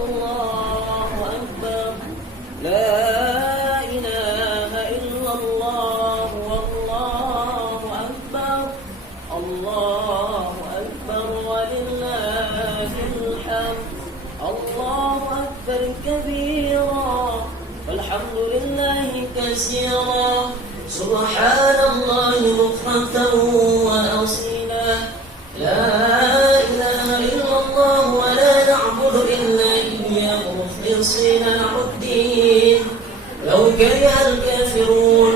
الله أكبر لا إله إلا الله والله أكبر الله أكبر ولله الحمد الله أكبر كبيرا والحمد لله كثيرا سبحان الله بكرة وأصيلا لا إله إلا الله ولا نعبد إلا إياه مخلصين له الدين لو كره الكافرون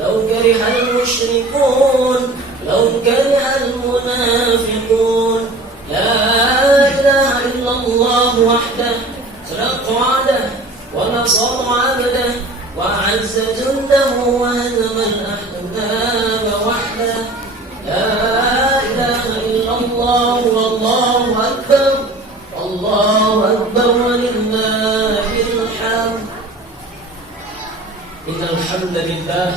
لو كره المشركون لو كره المنافقون لا إله إلا الله وحده صدق وعده ونصر عبده وأعز جنده وهزم الأحزاب وحده لا إله إلا الله والله أكبر الله أكبر ولله الحمد إن الحمد لله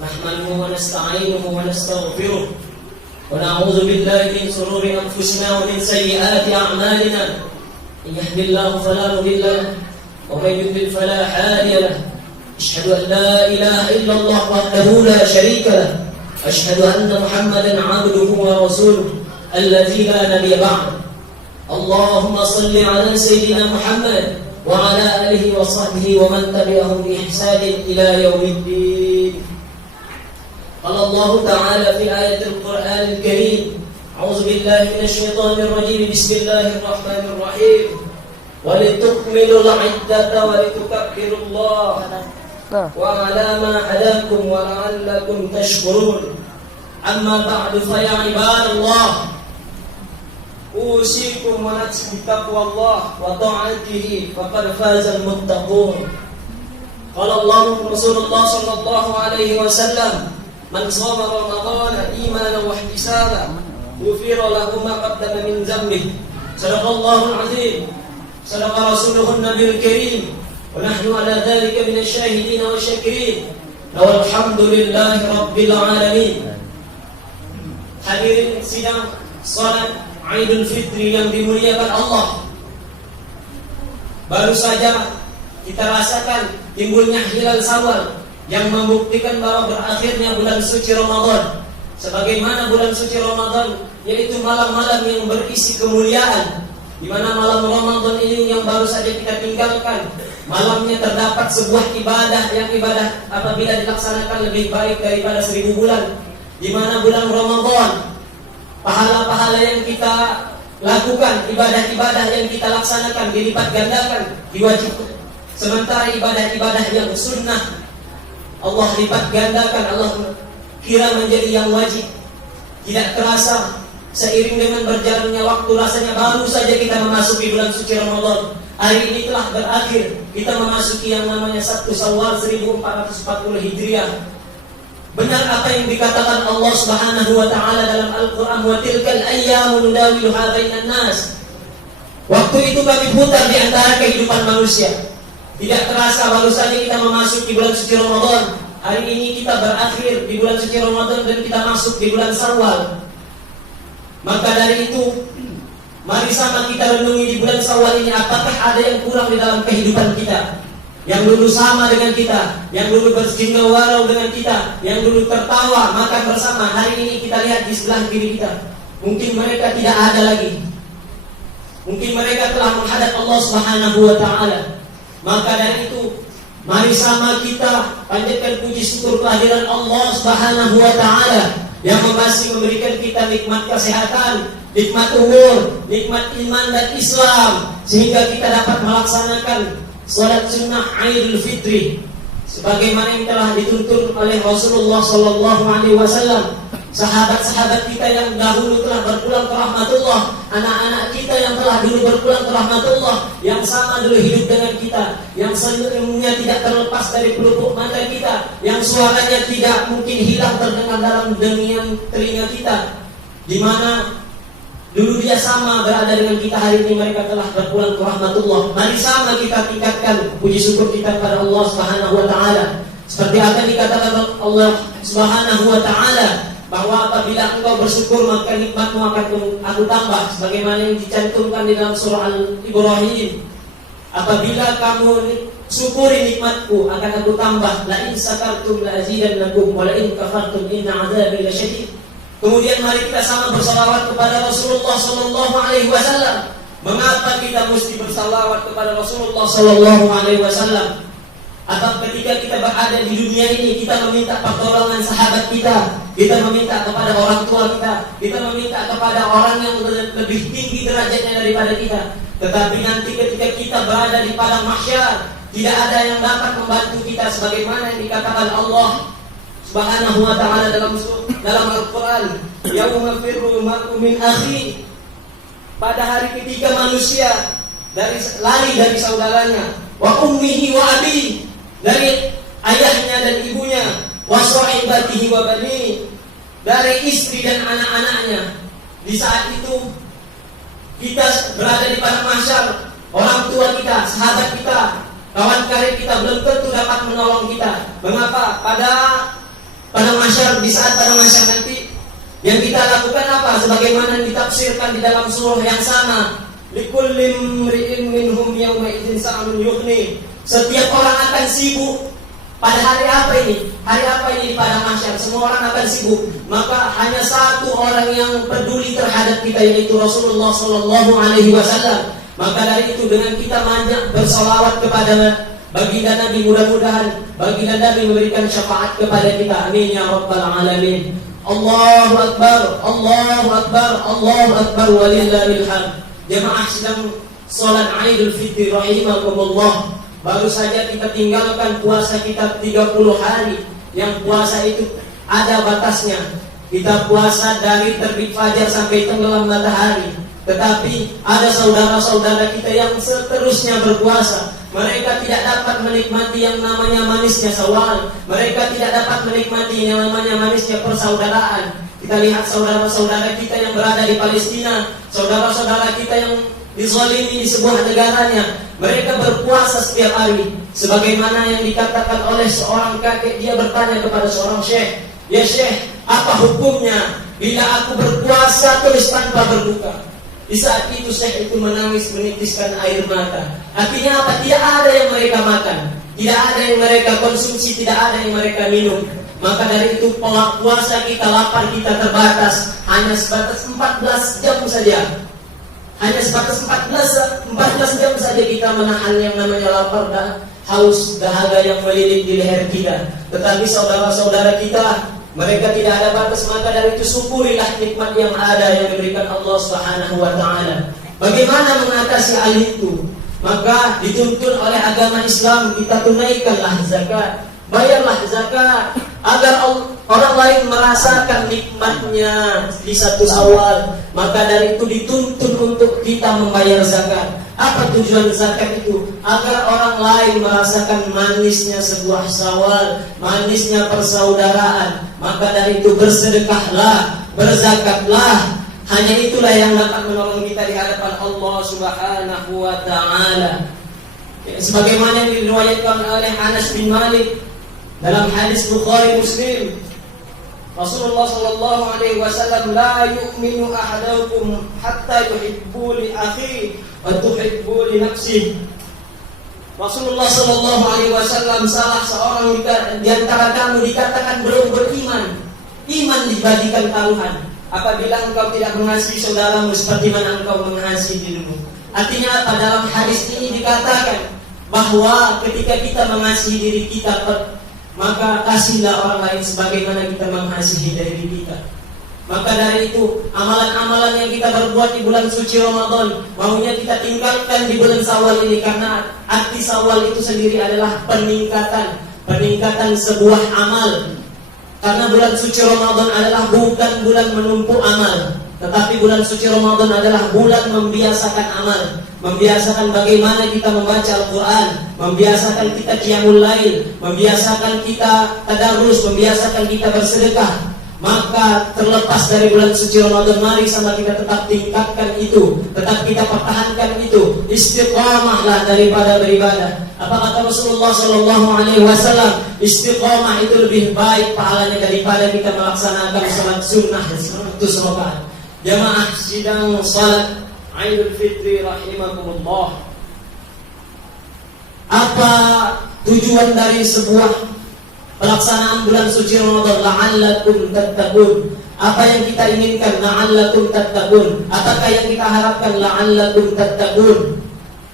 نحمده ونستعينه ونستغفره ونعوذ بالله من شرور أنفسنا ومن سيئات أعمالنا إن يهد الله فلا مضل له ومن يضلل فلا هادي له أشهد أن لا إله إلا الله وحده لا شريك له أشهد أن محمدا عبده ورسوله الذي لا نبي بعده اللهم صل على سيدنا محمد وعلى آله وصحبه ومن تبعهم بإحسان إلى يوم الدين قال الله تعالى في آية القرآن الكريم أعوذ بالله من الشيطان الرجيم بسم الله الرحمن الرحيم ولتكملوا العدة ولتكبروا الله وعلى ما هداكم ولعلكم تشكرون أما بعد فيا عباد الله أوصيكم ونفسي بتقوى الله وطاعته فقد فاز المتقون قال الله رسول الله صلى الله عليه وسلم من صام رمضان إيمانا واحتسابا غفر له ما قدم من ذنبه صدق الله العظيم صدق رسوله النبي الكريم ونحن على ذلك من الشاهدين والشاكرين والحمد لله رب العالمين. Hadirin sidang salat Idul Fitri yang dimuliakan Allah, baru saja kita rasakan timbulnya hilal Syawal yang membuktikan bahwa berakhirnya bulan suci Ramadan. Sebagaimana bulan suci Ramadan yaitu malam-malam yang berisi kemuliaan, di mana malam Ramadan ini yang baru saja kita tinggalkan, malamnya terdapat sebuah ibadah yang ibadah apabila dilaksanakan lebih baik daripada 1000 bulan. Di mana bulan Ramadan pahala-pahala yang kita lakukan, ibadah-ibadah yang kita laksanakan dilipat gandakan, diwajibkan. Sementara ibadah-ibadah yang sunnah Allah lipat gandakan, Allah kira menjadi yang wajib. Tidak terasa seiring dengan berjalannya waktu, rasanya baru saja kita memasuki bulan suci Ramadan. Hari ini telah berakhir, kita memasuki yang namanya 1 Syawal 1440 Hijriah. Benar apa yang dikatakan Allah Subhanahu wa taala dalam Al-Qur'an, wa tilkal ayyamu nudawiluha bainan nas. Waktu itu kami putar di antara kehidupan manusia. Tidak terasa baru saja kita memasuki bulan suci Ramadan. Hari ini kita berakhir di bulan suci Ramadan dan kita masuk di bulan Syawal. Maka dari itu, mari sama kita renungi di bulan Syawal ini, apakah ada yang kurang di dalam kehidupan kita? Yang dulu sama dengan kita, yang dulu berjingga warau dengan kita, yang dulu tertawa makan bersama, hari ini kita lihat di sebelah kiri kita, mungkin mereka tidak ada lagi. Mungkin mereka telah menghadap Allah Subhanahu wa taala. Maka dari itu, mari sama kita panjatkan puji syukur kehadiran Allah Subhanahu wa taala yang masih memberikan kita nikmat kesehatan, nikmat umur, nikmat iman dan Islam, sehingga kita dapat melaksanakan salat sunnah Idul Fitri sebagaimana yang telah dituntun oleh Rasulullah sallallahu alaihi wasallam. Sahabat-sahabat kita yang dahulu telah berpulang ke rahmatullah, anak-anak kita yang telah dulu berpulang ke rahmatullah, yang sama dulu hidup dengan kita, yang senyumnya tidak terlepas dari pelupuk mata kita, yang suaranya tidak mungkin hilang terdengar dalam dengian telinga kita, di mana dulu dia sama berada dengan kita, hari ini mereka telah berpulang ke rahmatullah. Mari sama kita tingkatkan puji syukur kita kepada Allah Subhanahu wa taala. Seperti apa dikatakan Allah Subhanahu wa taala bahwa apabila engkau bersyukur maka nikmatmu akan aku tambah, sebagaimana yang dicantumkan di dalam surah Al-Ibrahim. Apabila kamu syukuri nikmatku akan aku tambah, la in sakartum la azidannakum wa la in kafartum inna adzabi lasyadid. Kemudian mari kita sama bersalawat kepada Rasulullah sallallahu alaihi wasallam. Mengapa kita mesti bersalawat kepada Rasulullah sallallahu alaihi wasallam? Atau ketika kita berada di dunia ini, kita meminta pertolongan sahabat kita meminta kepada orang tua kita meminta kepada orang yang lebih tinggi derajatnya daripada kita. Tetapi nanti ketika kita berada di padang mahsyar, tidak ada yang dapat membantu kita, sebagaimana yang dikatakan Allah Subhanahu wa ta'ala dalam Al-Quran, yauma firru mar'u min akhi. Pada hari ketika manusia lari dari saudaranya, wa ummihi wa abi, dari ayahnya dan ibunya, wa sahibatihi wa bani, dari istri dan anak-anaknya. Di saat itu kita berada di padang mahsyar, orang tua kita, sahabat kita, kawan karib kita belum tentu dapat menolong kita. Mengapa? Pada padang mahsyar, di saat padang mahsyar nanti, yang kita lakukan apa? Sebagaimana ditafsirkan di dalam surah yang sama, likulli imri'in minhum yawma idzin sa'un yughni. Setiap orang akan sibuk. Pada hari apa ini? Hari apa ini di padang mahsyar? Semua orang akan sibuk. Maka hanya satu orang yang peduli terhadap kita, yaitu Rasulullah sallallahu alaihi wasallam. Maka dari itu dengan kita banyak bersolawat kepada baginda Nabi, mudah-mudahan baginda Nabi memberikan syafaat kepada kita. Amin ya rabbal alamin. Allahu akbar, Allahu akbar, Allahu akbar walillahil hamd. Jemaah sedang salat Idul Fitri rahimakumullah. Baru saja kita tinggalkan puasa kita 30 hari. Yang puasa itu ada batasnya. Kita puasa dari terbit fajar sampai tenggelam matahari. Tetapi ada saudara-saudara kita yang seterusnya berpuasa. Mereka tidak dapat menikmati yang namanya manisnya Syawal. Mereka tidak dapat menikmati yang namanya manisnya persaudaraan. Kita lihat saudara-saudara kita yang berada di Palestina, saudara-saudara kita yang dizalimi di sebuah negaranya. Mereka berpuasa setiap hari. Sebagaimana yang dikatakan oleh seorang kakek, dia bertanya kepada seorang syekh, "Ya syekh, apa hukumnya bila aku berpuasa terus tanpa berbuka?" Di saat itu syekh itu menangis menitiskan air mata. Artinya apa? Tidak ada yang mereka makan, tidak ada yang mereka konsumsi, tidak ada yang mereka minum. Maka dari itu puasa kita, lapar kita terbatas, hanya sebatas 14 jam saja. Hanya sebatas 14 jam saja kita menahan yang namanya lapar dan haus, dahaga yang melilit di leher kita. Tetapi saudara-saudara kita, mereka tidak ada batas. Maka dari itu syukurilah nikmat yang ada yang diberikan Allah Subhanahu wa ta'ala. Bagaimana mengatasi hal itu? Maka dituntun oleh agama Islam, kita tunaikanlah zakat, bayarlah zakat, agar orang lain merasakan nikmatnya di satu Syawal. Maka dari itu dituntun untuk kita membayar zakat. Apa tujuan zakat itu? Agar orang lain merasakan manisnya sebuah Syawal, manisnya persaudaraan. Maka dari itu bersedekahlah, berzakatlah. Hanya itulah yang dapat menolong kita di hadapan Allah Subhanahu wa ta'ala. Sebagaimana yang diriwayatkan oleh Anas bin Malik dalam hadis Bukhari Muslim, Rasulullah sallallahu alaihi wasallam, la yu'minu ahadukum hatta yuhibbu li akhihi wa tuhibbu li nafsihi. Rasulullah sallallahu alaihi wasallam, salah seorang di antara kamu dikatakan belum beriman. Iman dibandingkan taruhan apabila engkau tidak mengasihi saudaramu seperti mana engkau mengasihi dirimu. Artinya apa? Dalam hadis ini dikatakan bahwa ketika kita mengasihi diri kita, maka kasihlah orang lain sebagaimana kita mengasihi diri kita. Maka dari itu amalan-amalan yang kita berbuat di bulan suci Ramadan, maunya kita tinggalkan di bulan Syawal ini, karena arti Syawal itu sendiri adalah peningkatan sebuah amal. Karena bulan suci Ramadan adalah bukan bulan menumpuk amal, tetapi bulan suci Ramadan adalah bulan membiasakan amal, membiasakan bagaimana kita membaca Al-Quran, membiasakan kita qiyamul lail, membiasakan kita tadarus, membiasakan kita bersedekah. Maka maka terlepas dari bulan suci Ramadan, mari sama kita tetap tingkatkan itu, tetap kita pertahankan itu. Istiqamahlah daripada beribadah. Apa kata Rasulullah Sallallahu Alaihi Wasallam? Istiqamah itu lebih baik pahalanya daripada kita melaksanakan salat sunnah 100 rakaat. Jamaah sidang salat Idul Fitri rahimakumullah. Apa tujuan dari sebuah pelaksanaan bulan suci Ramadan? La'allakum tattaqun. Apa yang kita inginkan? La'allakum tattaqun. Apakah yang kita harapkan? La'allakum tattaqun.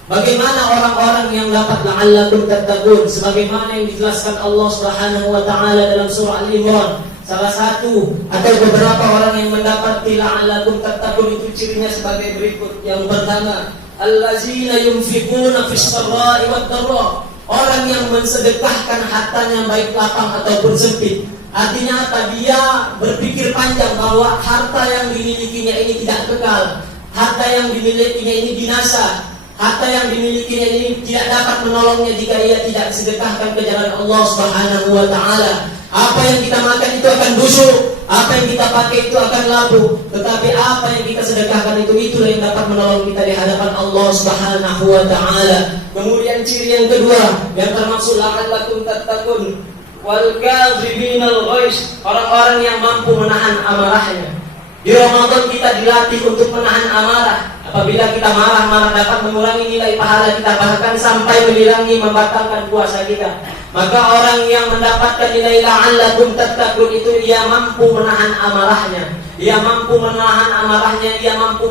Bagaimana orang-orang yang dapat la'allakum tattaqun? Sebagaimana yang dijelaskan Allah Subhanahu wa taala dalam surah Al-Imran. Salah satu atau beberapa orang yang mendapati la'allakum tattaqun itu cirinya sebagai berikut. Yang pertama, allazina yunfiquna fis sarra'i wad dharra. Orang yang mensedekahkan hartanya baik lapang ataupun sempit. Artinya apa? Dia berpikir panjang bahwa harta yang dimilikinya ini tidak kekal. Harta yang dimilikinya ini binasa. Harta yang dimilikinya ini tidak dapat menolongnya jika ia tidak sedekahkan ke jalan Allah Subhanahu wa taala. Apa yang kita makan itu akan busuk, apa yang kita pakai itu akan labu, tetapi apa yang kita sedekahkan itulah yang dapat menolong kita di hadapan Allah Subhanahu wa taala. Kemudian ciri yang kedua yang termasuk la'allakum tattaqun, wal kadhiminal ghaiz, orang-orang yang mampu menahan amarahnya. Di Ramadan kita dilatih untuk menahan amarah. Apabila kita marah dapat mengurangi nilai pahala kita, bahkan sampai mengurangi membatalkan puasa kita. Maka orang yang mendapatkan nilai la'allakum tattaqun itu dia mampu menahan amarahnya. Dia mampu menahan amarahnya, dia mampu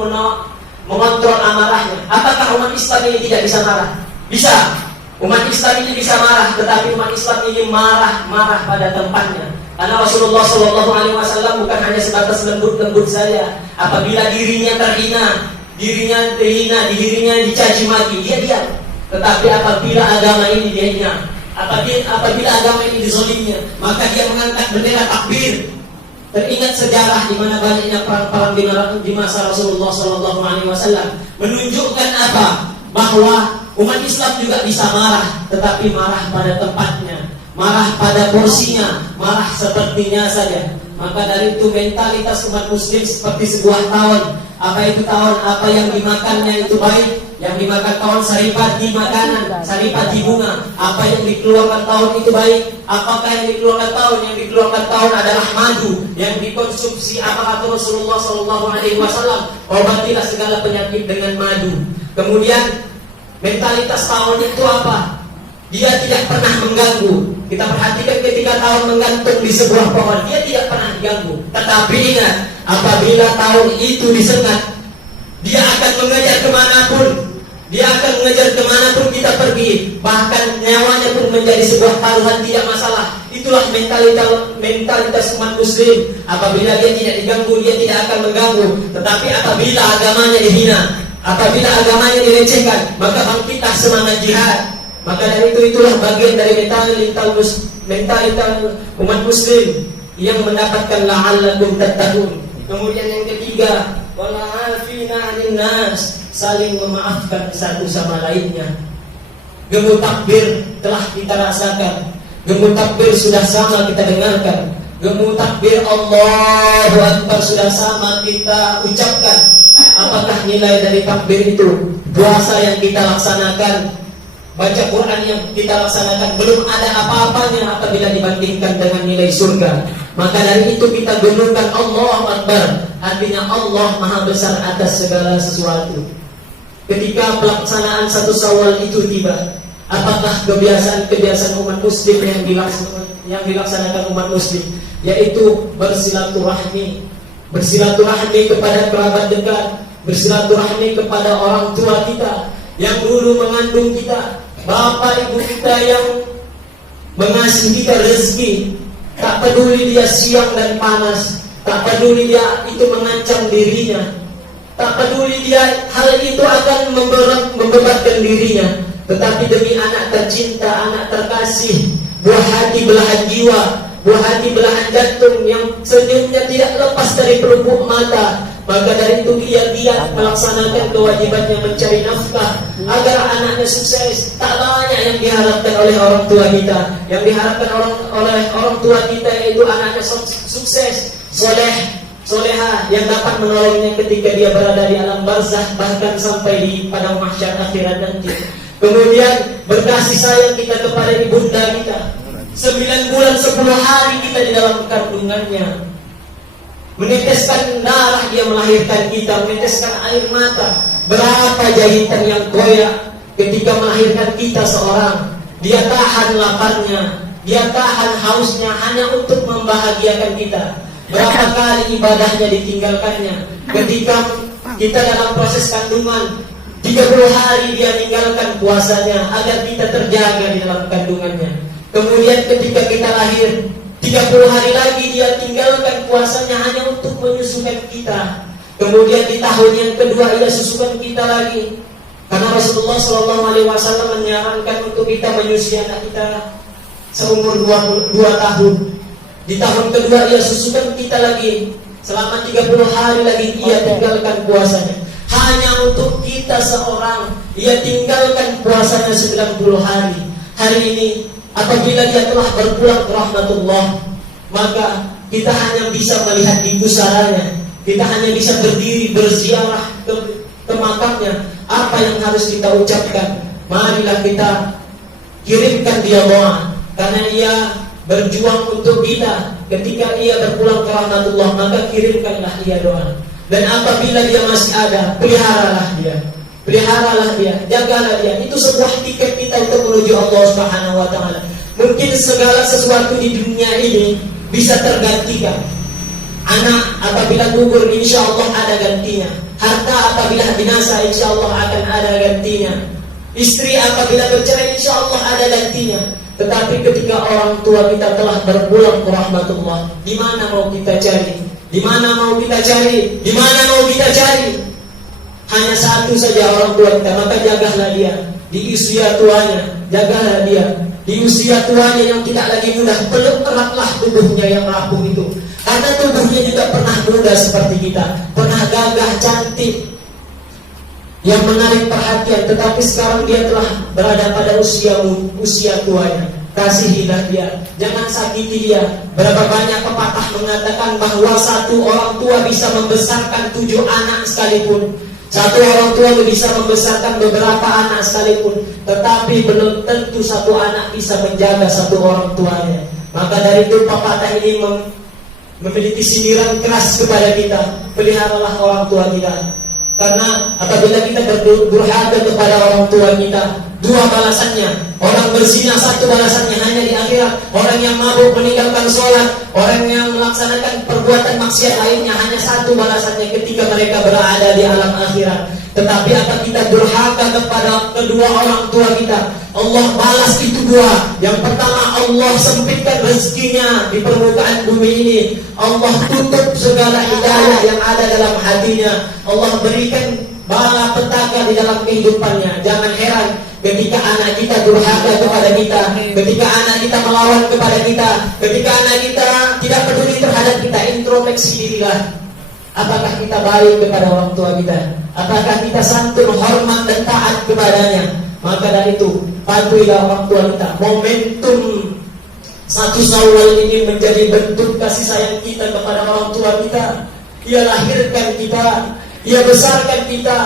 mengontrol amarahnya. Apakah umat Islam ini tidak bisa marah? Bisa. Umat Islam ini bisa marah, tetapi umat Islam ini marah pada tempatnya. Karena Rasulullah Shallallahu Alaihi Wasallam bukan hanya sebatas lembut saja. Apabila dirinya terhina, dirinya dicaci maki, dia diam. Tetapi apabila agama ini dia hina, apabila agama ini dizoliminya, maka dia mengangkat bendera takbir. Teringat sejarah di mana banyaknya perang-perang di masa Rasulullah Shallallahu Alaihi Wasallam menunjukkan apa? Bahwa umat Islam juga bisa marah, tetapi marah pada tempatnya, marah pada porsinya, marah sepertinya saja. Maka dari itu mentalitas umat muslim seperti sebuah tawon. Apa itu tawon? Apa yang dimakannya itu baik. Yang dimakan tawon saripat di makanan, saripat di bunga. Apa yang dikeluarkan tawon itu baik. Apakah yang dikeluarkan tawon? Yang dikeluarkan tawon adalah madu yang dikonsumsi. Apa kata Rasulullah Sallallahu Alaihi Wasallam? Obatilah segala penyakit dengan madu. Kemudian mentalitas tawon itu apa? Dia tidak pernah mengganggu. Kita perhatikan ketika tawon menggantung di sebuah pohon, dia tidak pernah diganggu. Tetapi ingat, apabila tawon itu disengat, dia akan mengejar kemanapun. Dia akan mengejar kemanapun kita pergi. Bahkan nyawanya pun menjadi sebuah taruhan, tidak masalah. Itulah mentalitas umat muslim. Apabila dia tidak diganggu, dia tidak akan mengganggu. Tetapi apabila agamanya dihina, apabila agamanya dilecehkan, maka bangkitlah semangat jihad. Maka dari itulah bagian dari mentalitas umat muslim yang mendapatkan la'allakum tattaqun. Kemudian yang ketiga, wala 'afina 'anil nas, saling memaafkan satu sama lainnya. Gemu takbir telah kita rasakan. Gemu takbir sudah sama kita dengarkan. Gemu takbir Allahu Akbar sudah sama kita ucapkan. Apakah nilai dari takbir itu? Puasa yang kita laksanakan, baca Quran yang kita laksanakan, belum ada apa-apanya apabila dibandingkan dengan nilai surga. Maka dari itu kita gemungkan Allahu Akbar. Artinya Allah Maha Besar atas segala sesuatu. Ketika pelaksanaan 1 Syawal itu tiba, apakah kebiasaan umat muslim yang dilaksanakan umat muslim? Yaitu bersilaturahmi kepada kerabat dekat, bersilaturahmi kepada orang tua kita yang dulu mengandung kita, bapak ibu kita yang mengasih kita rezeki. Tak peduli dia siang dan panas, tak peduli dia itu mengancam dirinya, tak peduli dia hal itu akan memberatkan dirinya. Tetapi demi anak tercinta, anak terkasih, buah hati belahan jiwa, buah hati belahan jantung yang senyumnya tidak lepas dari pelupuk mata, Maka dari itu ia giat melaksanakan kewajibannya mencari nafkah agar anaknya sukses. Tak banyak yang diharapkan oleh orang tua kita. Yang diharapkan oleh orang tua kita yaitu anaknya sukses, soleha yang dapat menolongnya ketika dia berada di alam barzah, bahkan sampai di padang mahsyar akhirat nanti. Kemudian berkasih sayang kita kepada ibunda kita. 9 bulan 10 hari kita di dalam kandungannya, meneteskan darah dia melahirkan kita, meneteskan air mata. Berapa jahitan yang koyak ketika melahirkan kita seorang. Dia tahan laparnya, dia tahan hausnya hanya untuk membahagiakan kita. Berapa kali ibadahnya ditinggalkannya. Ketika kita dalam proses kandungan, 30 hari dia tinggalkan puasanya agar kita terjaga di dalam kandungannya. Kemudian ketika kita lahir, 30 hari lagi dia tinggalkan puasanya hanya untuk menyusukan kita. Kemudian di tahun yang kedua ia susukan kita lagi. Karena Rasulullah SAW menyarankan untuk kita menyusui anak kita seumur 22 tahun. Di tahun kedua ia susukan kita lagi. Selama 30 hari lagi ia tinggalkan puasanya. Hanya untuk kita seorang ia tinggalkan puasanya 90 hari. Hari ini apabila dia telah berpulang ke rahmatullah, maka kita hanya bisa melihat di pusaranya. Kita hanya bisa berdiri berziarah ke makamnya. Apa yang harus kita ucapkan? Marilah kita kirimkan dia doa, karena ia berjuang untuk kita. Ketika ia berpulang ke rahmatullah, maka kirimkanlah ia doa. Dan apabila dia masih ada, peliharalah dia. Peliharalah dia, jagalah dia. Itu sebuah tiket kita untuk menuju Allah Subhanahu wa taala. Mungkin segala sesuatu di dunia ini bisa tergantikan. Anak apabila gugur, insya Allah ada gantinya. Harta apabila binasa, insya Allah akan ada gantinya. Istri apabila bercerai, insya Allah ada gantinya. Tetapi ketika orang tua kita telah berpulang ke rahmatullah, di mana mau kita cari? Di mana mau kita cari? Di mana mau kita cari? Hanya satu saja orang tua kita, maka jagalah dia. Di usia tuanya, jagalah dia. Di usia tuanya yang tidak lagi mudah, peluk eratlah tubuhnya yang rapuh itu. Karena tubuhnya juga pernah muda seperti kita, pernah gagah, cantik, yang menarik perhatian. Tetapi sekarang dia telah berada pada usia tuanya. Kasihilah dia, jangan sakiti dia. Berapa banyak pepatah mengatakan bahwa satu orang tua bisa membesarkan 7 anak sekalipun. Satu orang tua bisa membesarkan beberapa anak sekalipun, tetapi belum tentu satu anak bisa menjaga satu orang tuanya. Maka dari itu pepatah ini memiliki sindiran keras kepada kita. Peliharalah orang tua kita. Karena apabila kita durhaka kepada orang tua kita, 2 balasannya. Orang berzina 1 balasannya hanya di akhirat. Orang yang mabuk meninggalkan sholat, orang yang melaksanakan perbuatan maksiat lainnya, hanya 1 balasannya ketika mereka berada di alam akhirat. Tetapi apa kita durhaka kepada kedua orang tua kita, Allah balas itu 2. Yang pertama, Allah sempitkan rezekinya di permukaan bumi ini. Allah tutup segala hidayah yang ada dalam hatinya. Allah berikan bala petaka di dalam kehidupannya. Jangan heran ketika anak kita durhaka kepada kita, ketika anak kita melawan kepada kita, ketika anak kita tidak peduli terhadap kita. Introspeksi dirilah. Apakah kita baik kepada orang tua kita? Apakah kita santun, hormat dan taat kepadanya? Maka dari itu, patuhilah orang tua kita. Momentum 1 Syawal ini menjadi bentuk kasih sayang kita kepada orang tua kita. Ia lahirkan kita, ia besarkan kita,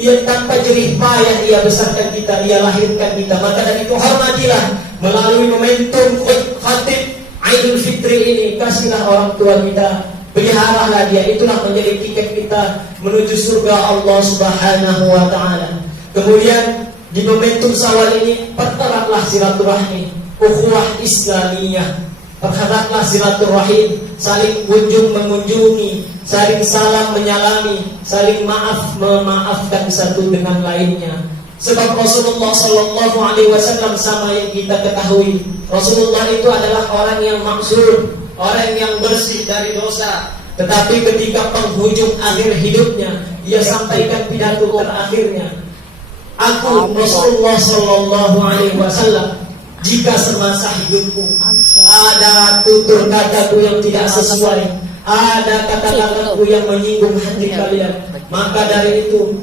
ia tanpa jerih payah ia besarkan kita, ia lahirkan kita. Maka dari itu hormatilah melalui momentum khatib Idul Fitri ini. Kasihlah orang tua kita, peliharalah dia. Itulah menjadi tiket kita menuju surga Allah Subhanahu wa taala. Kemudian di momentum Syawal ini pereratlah silaturahmi, ukhuwah Islamiyah. Perhatlah silaturahim, saling kunjung mengunjungi, saling salam menyalami, saling maaf memaafkan satu dengan lainnya. Sebab Rasulullah sallallahu alaihi wasallam sama yang kita ketahui, Rasulullah itu adalah orang yang maksum, orang yang bersih dari dosa. Tetapi ketika penghujung akhir hidupnya, ia sampaikan pidato terakhirnya, aku Rasulullah sallallahu alaihi wasallam, jika semasa hidupku ada tutur kataku yang tidak sesuai, ada kata-kataku yang menyinggung hati kalian, maka dari itu,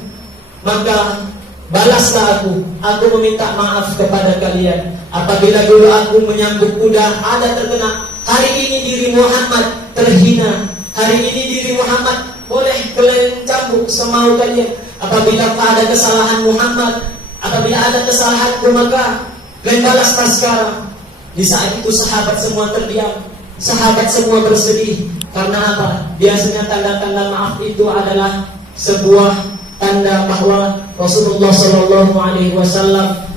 maka balaslah aku meminta maaf kepada kalian. Apabila dulu aku menyambut kuda, ada terkena, hari ini diri Muhammad terhina, hari ini diri Muhammad boleh kalian cambuk semau kalian. Apabila ada kesalahan Muhammad, apabila ada kesalahanku, maka kalian balaslah sekarang. Di saat itu sahabat semua terdiam, sahabat semua bersedih. Karena apa? Biasanya tanda-tanda maaf itu adalah sebuah tanda bahwa Rasulullah SAW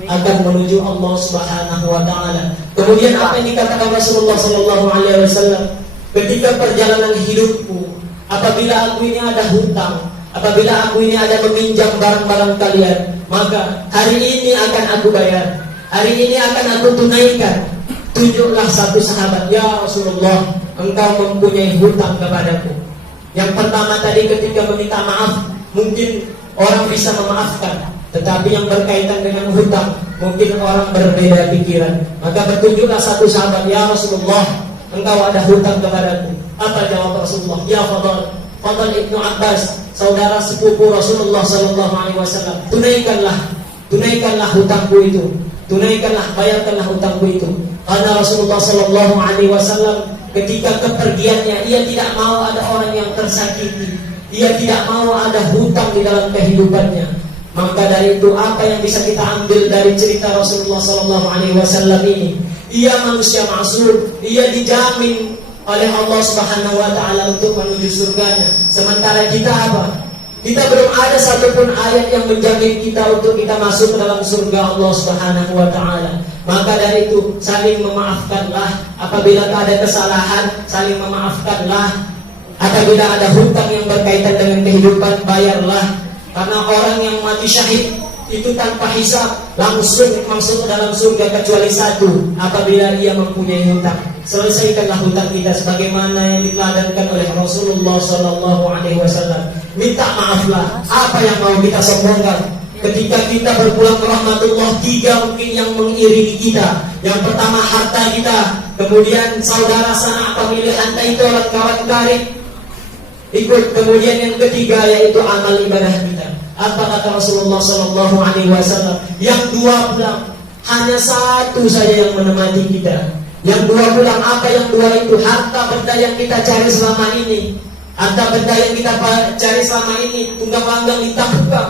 akan menuju Allah Subhanahu Wa Taala. Kemudian apa yang dikatakan Rasulullah SAW? Ketika perjalanan hidupku, apabila aku ini ada hutang, apabila aku ini ada meminjam barang-barang kalian, maka hari ini akan aku bayar, hari ini akan aku tunaikan. Tunjuklah satu sahabat, ya Rasulullah, engkau mempunyai hutang kepadaku. Yang pertama tadi ketika meminta maaf, mungkin orang bisa memaafkan, tetapi yang berkaitan dengan hutang, mungkin orang berbeda pikiran. Maka bertunjuklah satu sahabat, ya Rasulullah, engkau ada hutang kepadaku. Apa jawab Rasulullah? Ya Fadl Ibnu Abbas, saudara sepupu Rasulullah SAW, tunaikanlah hutangku itu, bayarkanlah hutangku itu. Karena Rasulullah SAW ketika kepergiannya, ia tidak mau ada orang yang tersakiti, ia tidak mau ada hutang di dalam kehidupannya. Maka dari itu, apa yang bisa kita ambil dari cerita Rasulullah SAW ini? Ia manusia maksum, ia dijamin oleh Allah Subhanahu Wa Taala untuk menuju surganya. Sementara kita apa? Kita belum ada satupun ayat yang menjamin kita untuk kita masuk ke dalam surga Allah Subhanahu Wa Taala. Maka dari itu, saling memaafkanlah. Apabila ada kesalahan, saling memaafkanlah. Apabila ada hutang yang berkaitan dengan kehidupan, bayarlah. Karena orang yang mati syahid itu tanpa hisab langsung masuk ke dalam surga kecuali satu, apabila ia mempunyai hutang. Selesaikanlah hutang kita sebagaimana yang diteladankan oleh Rasulullah SAW. Minta maaflah. Apa yang mau kita sombongkan? Ketika kita berpulang ke rahmatullah, tiga mungkin yang mengiringi kita. Yang pertama harta kita, kemudian saudara sanak pemilihan itu orang kawan karib ikut, kemudian yang ketiga yaitu amal ibadah kita. Apa kata Rasulullah SAW? Yang dua pulang, hanya satu saja yang menemani kita. Yang dua pulang, apa yang dua itu? Harta benda yang kita cari selama ini, harta benda yang kita cari selama ini, tunggang langgang ditambah,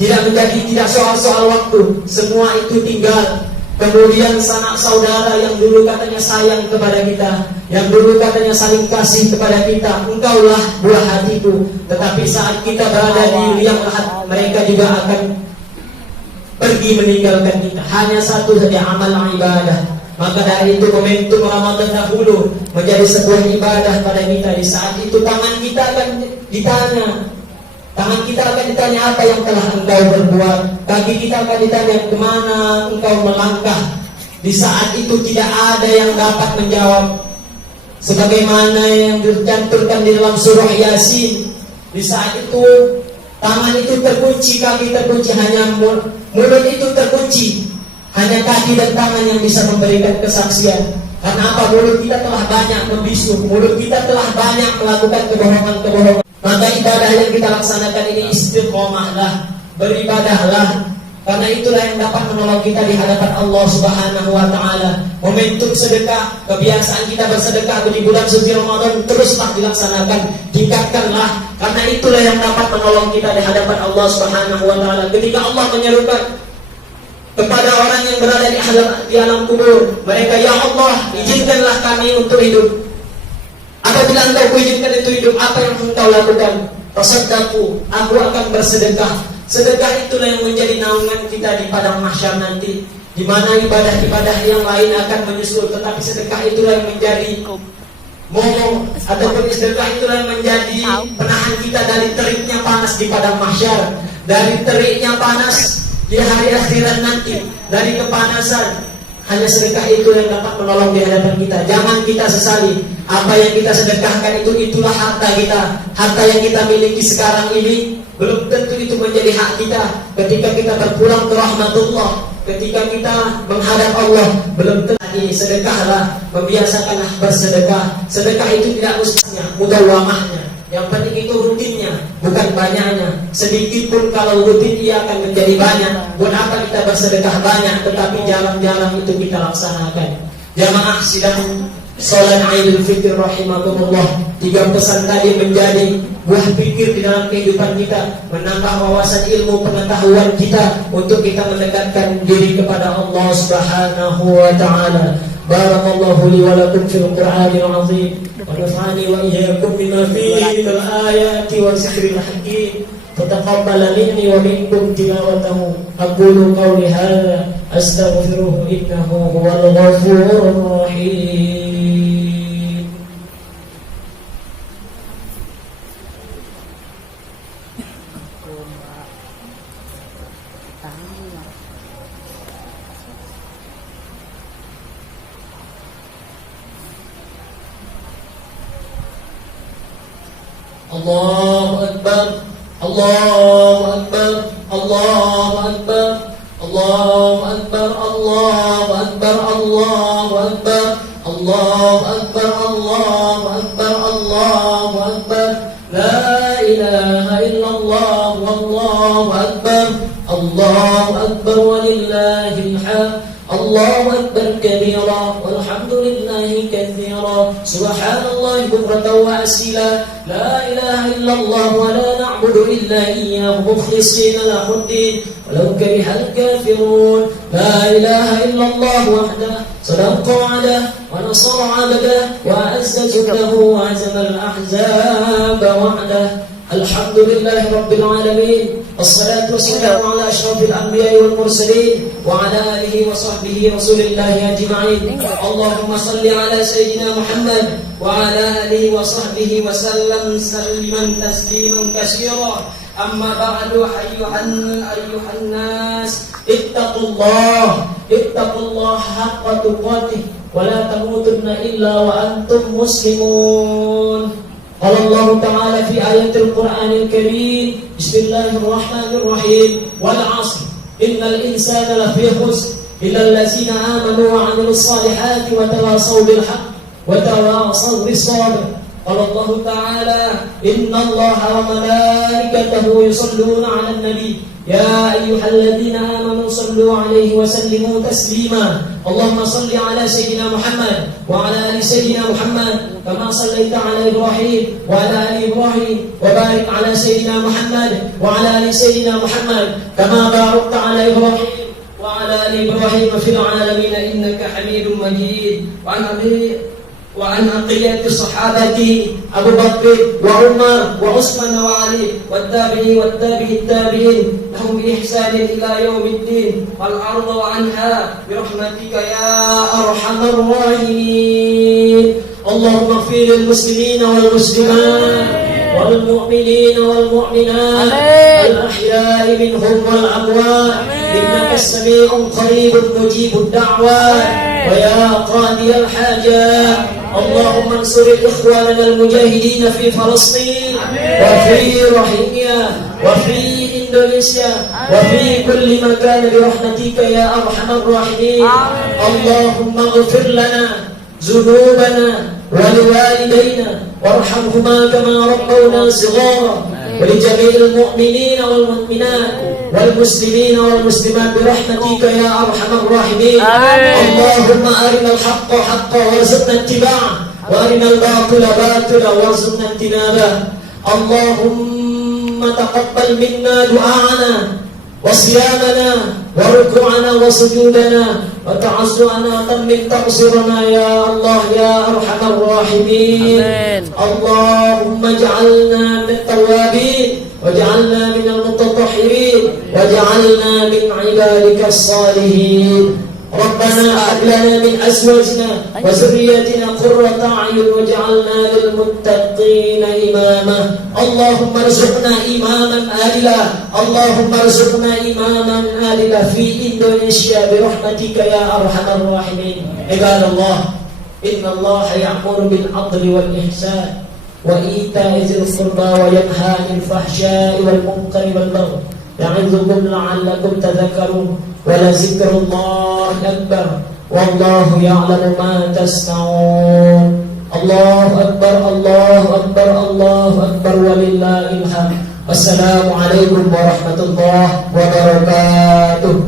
tidak soal waktu, semua itu tinggal. Kemudian sanak saudara yang dulu katanya sayang kepada kita, yang dulu katanya saling kasih kepada kita, engkaulah buah hatiku. Tetapi saat kita berada di liang lahat, mereka juga akan pergi meninggalkan kita. Hanya satu saja, amal ibadah. Maka dari itu momentum Ramadan dahulu menjadi sebuah ibadah pada kita. Di saat itu tangan kita akan ditanya, apa yang telah engkau berbuat. Kaki kita akan ditanya, kemana engkau melangkah. Di saat itu tidak ada yang dapat menjawab. Sebagaimana yang dicantumkan di dalam surah Yasin. Di saat itu tangan itu terkunci, kaki terkunci, hanya mulut itu terkunci. Hanya kaki dan tangan yang bisa memberikan kesaksian. Karena apa? Mulut kita telah banyak membisu, mulut kita telah banyak melakukan kebohongan-kebohongan. Maka ibadah yang kita laksanakan ini istiqomahlah, beribadahlah. Karena itulah yang dapat menolong kita di hadapan Allah Subhanahu Wa Taala. Momentum sedekah, kebiasaan kita bersedekah di bulan suci Ramadan teruslah dilaksanakan, tingkatkanlah. Karena itulah yang dapat menolong kita di hadapan Allah Subhanahu Wa Taala. Ketika Allah menyerukan kepada orang yang berada di alam kubur, mereka, ya Allah, izinkanlah kami untuk hidup. Apabila engkau izinkan itu hidup, apa yang engkau lakukan? Tasaddaqu, aku akan bersedekah. Sedekah itulah yang menjadi naungan kita di padang mahsyar nanti, di mana ibadah-ibadah yang lain akan menyusul, tetapi sedekah itulah yang menjadi momong, ataupun sedekah itulah yang menjadi penahan kita dari teriknya panas di padang mahsyar, dari teriknya panas di hari akhirat nanti, dari kepanasan. Hanya sedekah itu yang dapat menolong di hadapan kita. Jangan kita sesali apa yang kita sedekahkan itulah harta kita. Harta yang kita miliki sekarang ini belum tentu itu menjadi hak kita. Ketika kita berpulang ke rahmatullah, ketika kita menghadap Allah, belum tentu. Sedekahlah, membiasakanlah bersedekah. Sedekah itu tidak mestinya mudawamahnya. Yang penting itu rutinnya, bukan banyaknya. Sedikit pun kalau rutin ia akan menjadi banyak. Buat apa kita bersedekah banyak tetapi jarang-jarang itu kita laksanakan. Jamaah sidang salat Idul Fitri rahimakumullah. 3 pesan tadi menjadi buah pikir di dalam kehidupan kita, menambah wawasan ilmu pengetahuan kita untuk kita mendekatkan diri kepada Allah Subhanahu wa taala. Barakallahu li wa lakum fil Qur'anil azim wa nafa'ani wa iyyakum bima fihi minal ayati wa zikril hakim. Fataqabbal minni wa minkum tilawatahu. Aqulu qawli hadza astaghfiruhu innahu huwal ghafurur rahim. Allahu Akbar, Allahu Akbar, Allahu Akbar, Allahu Akbar, Allahu Akbar, Allahu Akbar, Allahu Akbar, Allahu Akbar, Allahu Akbar. La ilaha illallah, wallahu akbar, Allahu Akbar walillahil hamd. Allahu Akbar kabira walhamdulillahi katsira subhanallahi bukratan wa asila. La ilaha illallah wa la na'budu illa iyyahu mukhlishina lahuddin walau karihal kafirun. La ilaha illallah wahdahu sadaqa wa'dahu wa nasara 'abdahu wa azza jaddahu wa azama al-ahzaba wa'dahu. Alhamdulillahi Rabbil Alamin. Assalatu wassalamu ala ashrafil anbiya'i wal mursalin wa ala alihi wa sahbihi rasulillahi ajma'in. Allahumma salli ala sayyidina Muhammad wa ala alihi wa sahbihi wa sallam salliman tasliman katsira. Amma ba'du, ayyuhan nas ittaqullah haqqa tuqatih wa la tamutunna illa wa antum muslimun. قال الله تعالى في آية القرآن الكريم بسم الله الرحمن الرحيم والعصر إن الإنسان لفي خسر إلا الذين آمنوا وعملوا الصالحات وتواصوا بالحق وتواصوا بالصبر. قال الله تعالى إن الله وملائكته يصلون على النبي يا أيها الذين آمنوا صلوا عليه وسلموا تسليما. اللهم صل على سيدنا محمد وعلى آل سيدنا محمد كما صليت على إبراهيم وعلى آل إبراهيم وبارك على سيدنا محمد وعلى آل سيدنا محمد كما باركت على إبراهيم وعلى آل إبراهيم في العالمين إنك حميد مجيد. وعن عقية الصحابة أبو بكر وعمر وعثمان وعلي والتابعين التابعين لهم بإحسان إلى يوم الدين والأرض عنها برحمتك يا أرحم الراحمين. اللهم اغفر للمسلمين والمسلمات والمؤمنين والمؤمنات الأحياء منهم والأموات إنك السميع قريب مجيب الدعوات ويا قاضي الحاجات. اللهم انصر إخواننا المجاهدين في فلسطين وفي روهينيا وفي إندونيسيا وفي كل مكان برحمتك يا أرحم الراحمين. اللهم اغفر لنا ذنوبنا ولوالدينا وارحمهما كما ربونا صغارا ولجميع المؤمنين والمؤمنات والمسلمين والمسلمات برحمتك يا أرحم الراحمين. اللهم أرنا الحق حقا وارزقنا اتباعه وأرنا الباطل باطلا وارزقنا اجتنابه. اللهم تقبل منا دعاءنا وصيامنا وركوعنا وسجودنا وتعزؤنا وتمم تقصيرنا يا الله يا أرحم الراحمين. اللهم اجعلنا من التوابين واجعلنا من المتطهرين واجعلنا من عبادك الصالحين. ربنا هب لنا من أزواجنا وذرياتنا قرة أعين واجعلنا للمتقين إماما اللهم ارزقنا إماما عادلا اللهم ارزقنا إماما عادلا في إندونيسيا برحمتك يا أرحم الراحمين عباد الله إن الله يأمر بالعدل والإحسان وإيتاء ذي القربى وينهى عن الفحشاء والمنكر والبغي يعظكم لعلكم تذكرون ولذكر الله أكبر والله يعلم ما تصنعون الله أكبر الله أكبر الله أكبر ولله الحمد والسلام عليكم ورحمة الله وبركاته.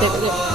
Oke, oke.